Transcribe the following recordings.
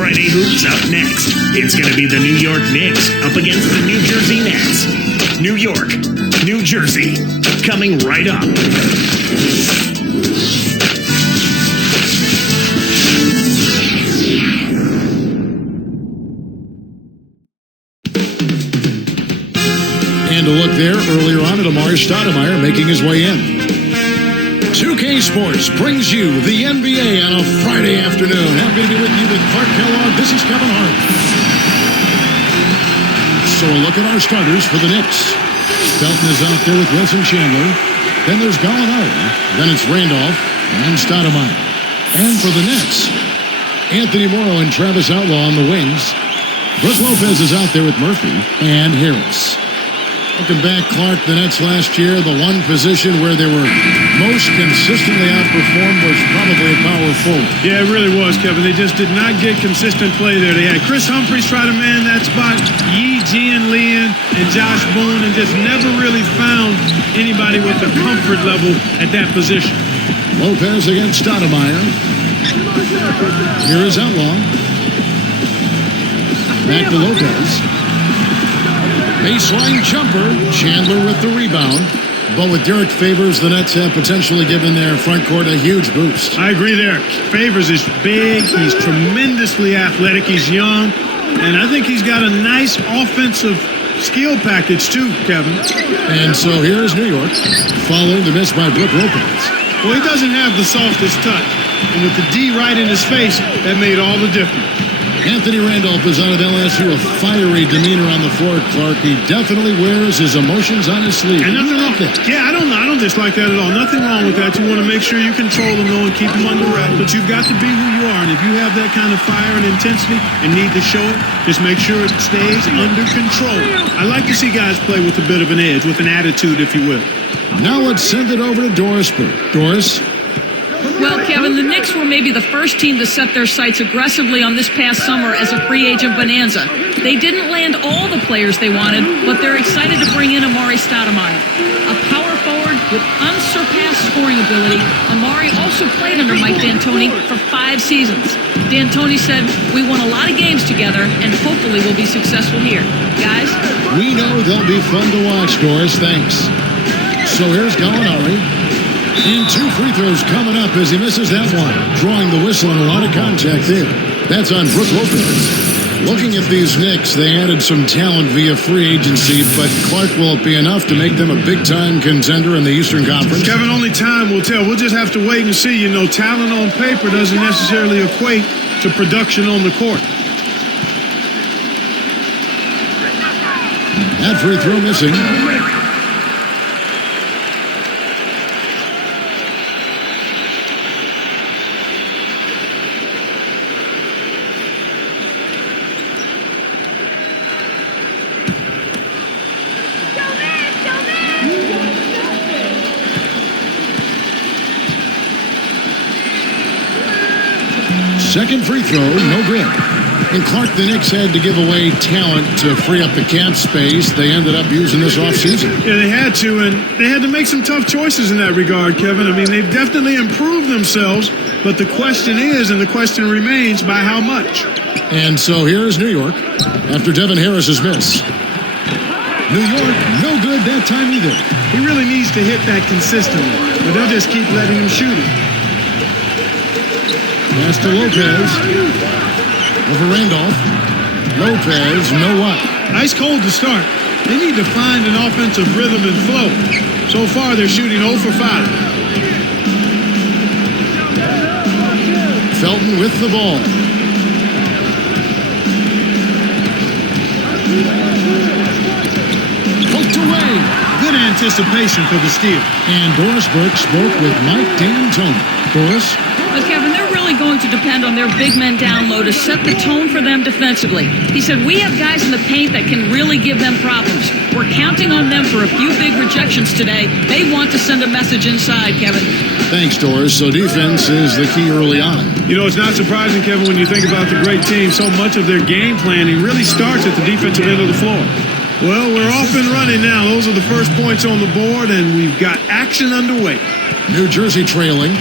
Friday Hoops up next. It's going to be the New York Knicks up against the New Jersey Nets. New York, New Jersey, coming right up. And a look there earlier on at Amari Stoudemire making his way in. 2K Sports brings you the NBA on a Friday afternoon. Happy to be with you with Clark Kellogg. This is Kevin Hart. So a look at our starters for the Knicks. Felton is out there with Wilson Chandler. Then there's Gallinari. Then it's Randolph and Stoudemire. And for the Nets, Anthony Morrow and Travis Outlaw on the wings. Brook Lopez is out there with Murphy and Harris. Looking back, Clark, the Nets last year, the one position where they were most consistently outperformed was probably at power forward. Yeah, it really was, Kevin. They just did not get consistent play there. They had Chris Humphries try to man that spot, Yi Jianlian and Josh Boone, and just never really found anybody with the comfort level at that position. Lopez against Stoudemire. Here is Outlaw. Back to Lopez. Baseline jumper. Chandler with the rebound. But with Derek Favors, the Nets have potentially given their front court a huge boost. I agree there. Favors is big. He's tremendously athletic. He's young. And I think he's got a nice offensive skill package too, Kevin. And so here's New York, following the miss by Brook Lopez. Well, he doesn't have the softest touch. And with the D right in his face, that made all the difference. Anthony Randolph is out of LSU, a fiery demeanor on the floor, Clark. He definitely wears his emotions on his sleeve. And nothing wrong with that. Yeah, I don't dislike that at all. Nothing wrong with that. You want to make sure you control them, though, and keep them under wraps. But you've got to be who you are. And if you have that kind of fire and intensity and need to show it, just make sure it stays under control. I like to see guys play with a bit of an edge, with an attitude, if you will. Now let's send it over to Doris Burke. Doris? Well, Kevin, the Knicks were maybe the first team to set their sights aggressively on this past summer as a free agent bonanza. They didn't land all the players they wanted, but they're excited to bring in Amari Stoudemire. A power forward with unsurpassed scoring ability, Amari also played under Mike D'Antoni for 5 seasons. D'Antoni said, "We won a lot of games together, and hopefully we'll be successful here." Guys? We know they'll be fun to watch, Doris. Thanks. So here's Gallinari. And 2 free throws coming up as he misses that one. Drawing the whistle and a lot of contact there. That's on Brook Lopez. Looking at these Knicks, they added some talent via free agency, but Clark, will it be enough to make them a big-time contender in the Eastern Conference? Kevin, only time will tell. We'll just have to wait and see. You know, talent on paper doesn't necessarily equate to production on the court. That free throw missing. Second free throw, no good. And Clark, the Knicks had to give away talent to free up the cap space. They ended up using this offseason. Yeah, they had to, and they had to make some tough choices in that regard, Kevin. I mean, they've definitely improved themselves, but the question is, and the question remains, by how much? And so here's New York after Devin Harris's miss. New York, no good that time either. He really needs to hit that consistently, but they'll just keep letting him shoot it. Pass to Lopez. Over Randolph. Lopez, no what? Ice cold to start. They need to find an offensive rhythm and flow. So far, they're shooting 0 for 5. Felton with the ball. Poked away. Good anticipation for the steal. And Doris Burke spoke with Mike D'Antoni. Doris? But Kevin, they're really going to depend on their big men down low to set the tone for them defensively. He said, "We have guys in the paint that can really give them problems. We're counting on them for a few big rejections today. They want to send a message inside, Kevin." Thanks, Doris. So defense is the key early on. You know, it's not surprising, Kevin, when you think about the great team. So much of their game planning really starts at the defensive end of the floor. Well, we're off and running now. Those are the first points on the board, and we've got action underway. New Jersey trailing.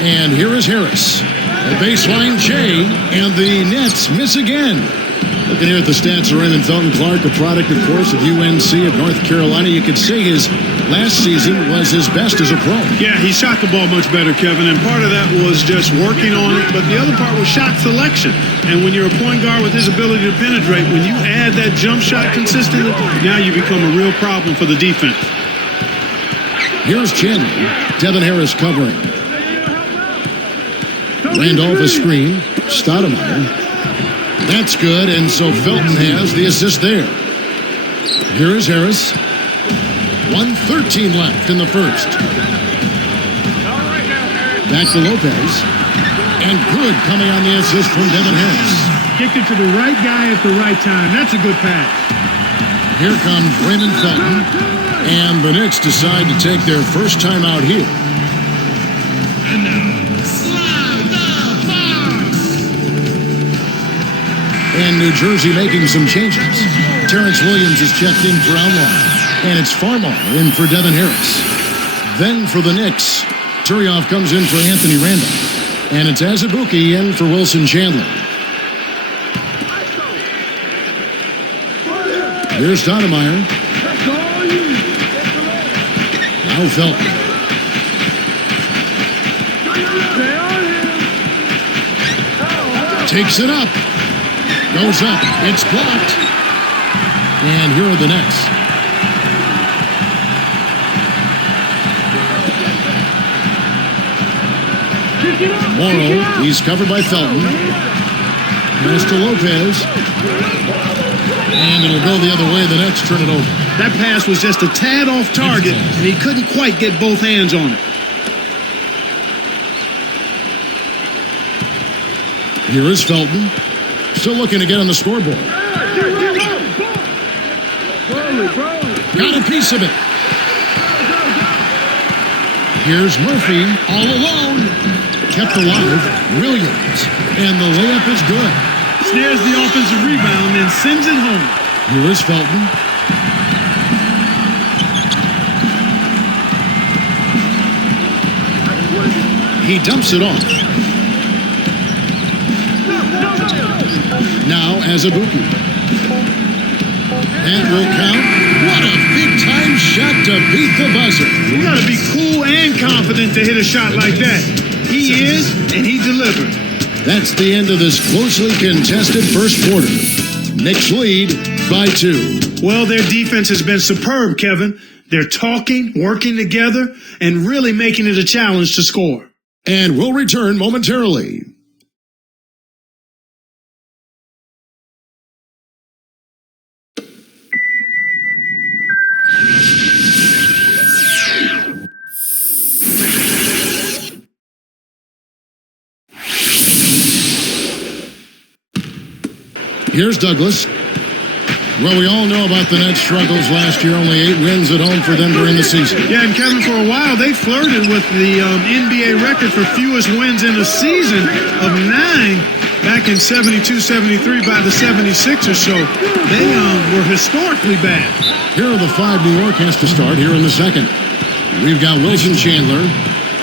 And here is Harris. A baseline J, and the Nets miss again. Looking here at the stats of Raymond Felton Clark, a product, of course, of UNC of North Carolina. You could say his last season was his best as a pro. Yeah, he shot the ball much better, Kevin, and part of that was just working on it, but the other part was shot selection. And when you're a point guard with his ability to penetrate, when you add that jump shot consistently, now you become a real problem for the defense. Here's Chandler. Devin Harris covering. Randolph a screen. Stoudemire. That's good, and so Felton has the assist there. Here is Harris. 1:13 left in the first. Back to Lopez. And good coming on the assist from Devin Harris. Kicked it to the right guy at the right time. That's a good pass. Here comes Raymond Felton. And the Knicks decide to take their first time out here. And now, Slide the Fox. And New Jersey making some changes. Terrence Williams is checked in for Almar. And it's Farmar in for Devin Harris. Then for the Knicks, Turioff comes in for Anthony Randolph. And it's Azubuike in for Wilson Chandler. Here's Stoudemire. Now Felton. Takes it up. Goes up. It's blocked. And here are the Nets. Morrow, he's covered by Felton. Pass to Lopez. And it'll go the other way. The Nets turn it over. That pass was just a tad off target, and he couldn't quite get both hands on it. Here is Felton. Still looking to get on the scoreboard. Got a piece of it. Here's Murphy all alone. Kept alive. Williams. And the layup is good. Snares the offensive rebound and sends it home. Here is Felton. He dumps it off. Now Azubuike. That will count. What a big-time shot to beat the buzzer. You got to be cool and confident to hit a shot like that. He is, and he delivered. That's the end of this closely contested first quarter. Knicks lead by 2. Well, their defense has been superb, Kevin. They're talking, working together, and really making it a challenge to score. And we'll return momentarily. Here's Douglas. Well, we all know about the Nets' struggles last year. Only 8 wins at home for them during the season. Yeah, and Kevin, for a while, they flirted with the NBA record for fewest wins in a season of 9 back in 72-73 by the 76ers. So they were historically bad. Here are the 5 New York has to start here in the second. We've got Wilson Chandler.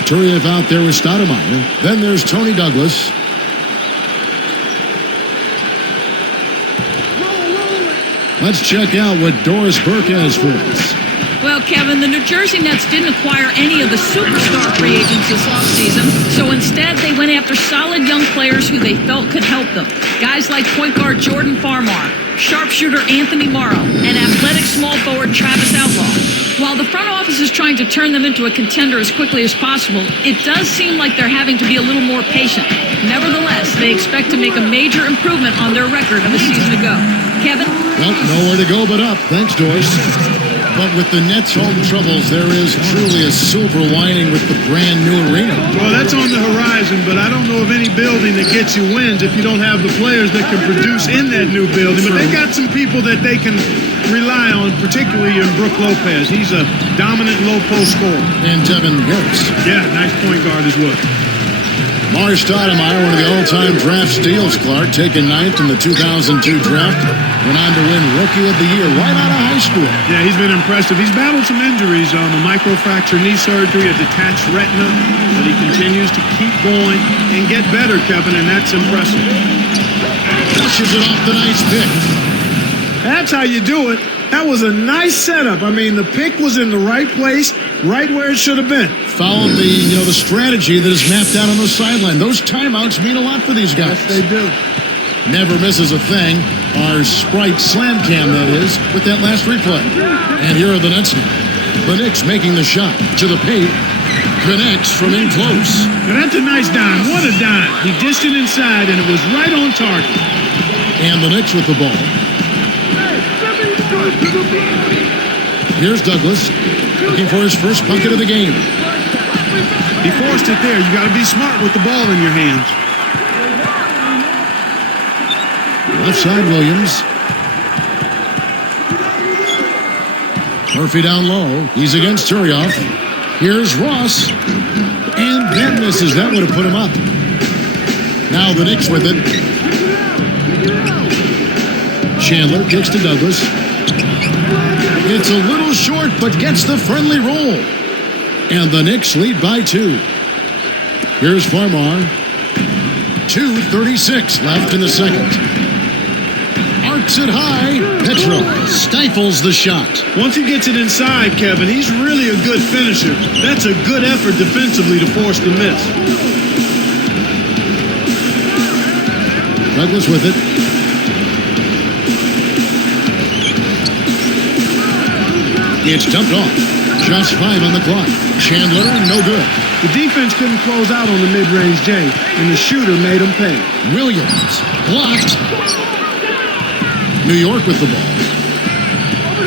Turioff out there with Stoudemire. Then there's Tony Douglas. Let's check out what Doris Burke has for us. Well, Kevin, the New Jersey Nets didn't acquire any of the superstar free agents this offseason, so instead they went after solid young players who they felt could help them. Guys like point guard Jordan Farmar, sharpshooter Anthony Morrow, and athletic small forward Travis Outlaw. While the front office is trying to turn them into a contender as quickly as possible, it does seem like they're having to be a little more patient. Nevertheless, they expect to make a major improvement on their record of a season ago. Kevin? Well, nowhere to go but up. Thanks, Doris. But with the Nets' home troubles, there is truly a silver lining with the brand new arena. Well, that's on the horizon, but I don't know of any building that gets you wins if you don't have the players that can produce in that new building. But they got some people that they can rely on, particularly in Brook Lopez. He's a dominant low post scorer. And Devin Harris. Yeah, nice point guard as well. Mars Stoudemire, one of the all-time draft steals, Clark, taken 9th in the 2002 draft, went on to win Rookie of the Year right out of high school. Yeah, he's been impressive. He's battled some injuries, a microfracture knee surgery, a detached retina, but he continues to keep going and get better, Kevin, and that's impressive. Pushes it off the nice pick. That's how you do it. That was a nice setup. I mean, the pick was in the right place, right where it should have been. Followed the strategy that is mapped out on the sideline. Those timeouts mean a lot for these guys. Yes, they do. Never misses a thing. Our Sprite slam cam, that is, with that last replay. And here are the Nets now. The Knicks making the shot to the paint. Connects from in close. Now that's a nice dime. What a dime. He dished it inside, and it was right on target. And the Knicks with the ball. Here's Douglas, looking for his first bucket of the game. He forced it there. You got to be smart with the ball in your hands. Left side, Williams. Murphy down low. He's against Turioff. Here's Ross. And that misses. That would have put him up. Now the Knicks with it. Chandler kicks to Douglas. It's a little short, but gets the friendly roll. And the Knicks lead by 2. Here's Farmar. 2:36 left in the second. Arcs it high. Petro stifles the shot. Once he gets it inside, Kevin, he's really a good finisher. That's a good effort defensively to force the miss. Douglas with it. It's dumped off. Just 5 on the clock. Chandler, no good. The defense couldn't close out on the mid-range J, and the shooter made him pay. Williams, blocked. New York with the ball.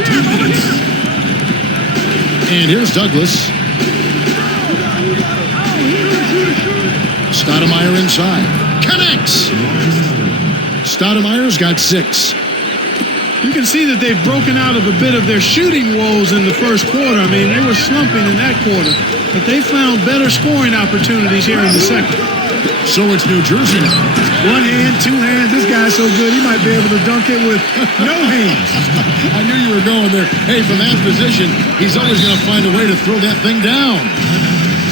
2 minutes. And here's Douglas. Stoudemire inside. Connects. Stoudemire's got 6. You can see that they've broken out of a bit of their shooting woes in the first quarter. I mean, they were slumping in that quarter, but they found better scoring opportunities here in the second. So it's New Jersey now. 1 hand, 2 hands. This guy's so good, he might be able to dunk it with no hands. I knew you were going there. Hey, from that position, he's always going to find a way to throw that thing down.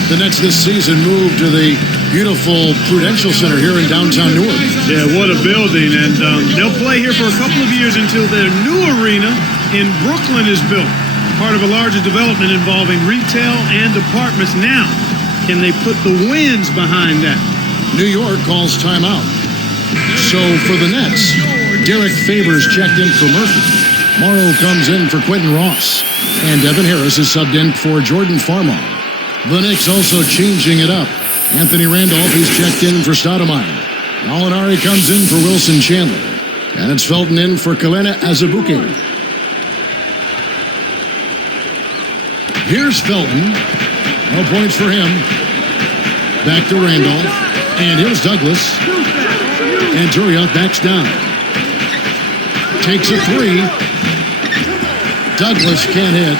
The Nets this season moved to the beautiful Prudential Center here in downtown Newark. Yeah, what a building. And they'll play here for a couple of years until their new arena in Brooklyn is built. Part of a larger development involving retail and apartments. Now, can they put the wins behind that? New York calls timeout. So for the Nets, Derek Favors checked in for Murphy. Morrow comes in for Quentin Ross. And Devin Harris is subbed in for Jordan Farmar. The Knicks also changing it up. Anthony Randolph, he's checked in for Stoudemire. Molinari comes in for Wilson Chandler. And it's Felton in for Kalena Azubuike. Here's Felton. No points for him. Back to Randolph. And here's Douglas. And Turioff backs down. Takes a 3. Douglas can't hit.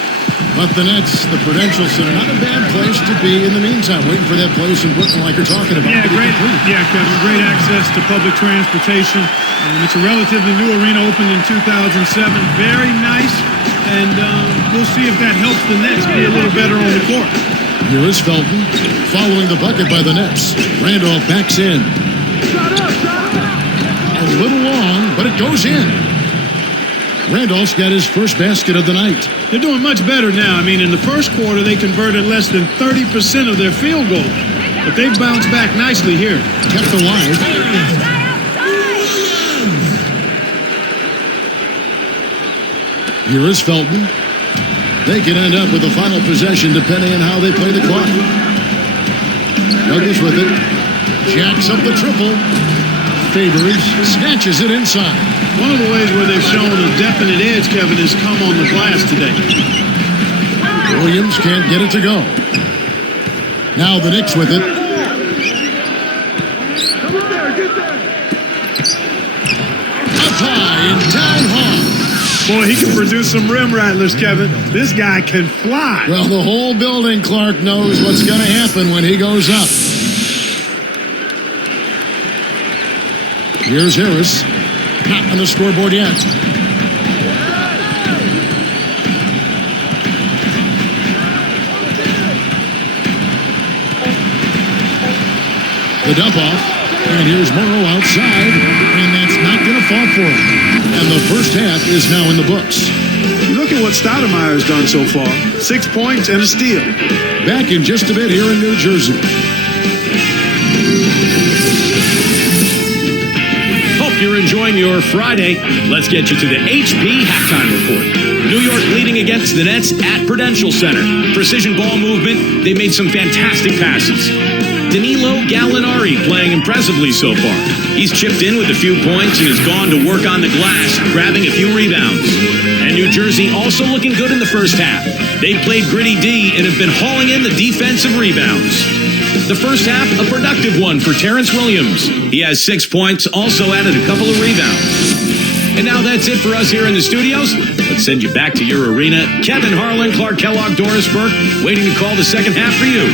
But the Nets, the Prudential Center, not a bad place to be in the meantime, waiting for that place in Brooklyn like you're talking about. Yeah, great. Yeah, Kevin, great access to public transportation. It's a relatively new arena, opened in 2007. Very nice, and we'll see if that helps the Nets be a little better on the court. Here is Felton, following the bucket by the Nets. Randolph backs in. A little long, but it goes in. Randolph's got his first basket of the night. They're doing much better now. I mean, in the first quarter, they converted less than 30% of their field goals. But they've bounced back nicely here. Kept alive. Here is Felton. They can end up with a final possession depending on how they play the clock. Douglas with it. Jacks up the triple. Favors snatches it inside. One of the ways where they've shown a definite edge, Kevin, has come on the glass today. Williams can't get it to go. Now the Knicks with it. Up high and down hard. Boy, he can produce some rim rattlers, Kevin. This guy can fly. Well, the whole building, Clark, knows what's going to happen when he goes up. Here's Harris. Not on the scoreboard yet. The dump off. And here's Morrow outside. And that's not going to fall for him. And the first half is now in the books. Look at what Stoudemire has done so far. 6 points and a steal. Back in just a bit here in New Jersey. Hope you're enjoying your Friday. Let's get you to the HP Halftime Report. New York leading against the Nets at Prudential Center. Precision ball movement. They made some fantastic passes. Danilo Gallinari playing impressively so far. He's chipped in with a few points and has gone to work on the glass, grabbing a few rebounds. And New Jersey also looking good in the first half. They played gritty D and have been hauling in the defensive rebounds. The first half, a productive one for Terrence Williams. He has 6 points, also added a couple of rebounds. And now that's it for us here in the studios. Let's send you back to your arena. Kevin Harlan, Clark Kellogg, Doris Burke, waiting to call the second half for you.